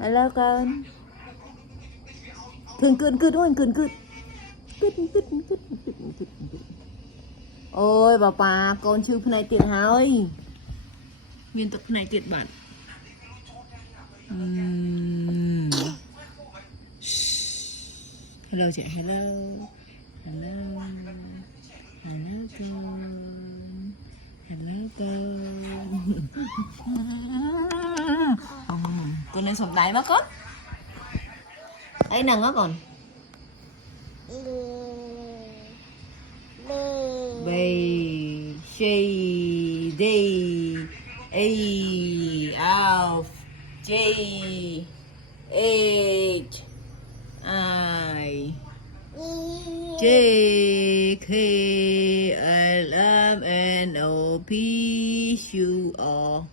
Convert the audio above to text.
Hello con. Cưng ôi cưng. Ôi bà con chưa phần này tiệt hỏi. Nguyên tập này tiệt bạn. Hello chị, hello. Hello. Hello con. Hello con. Con lên sòng đáy bác con. Ấy nằng á con. B, C, D, E, F, G, H, I, J, K, L, M, N, O, P, Q, R.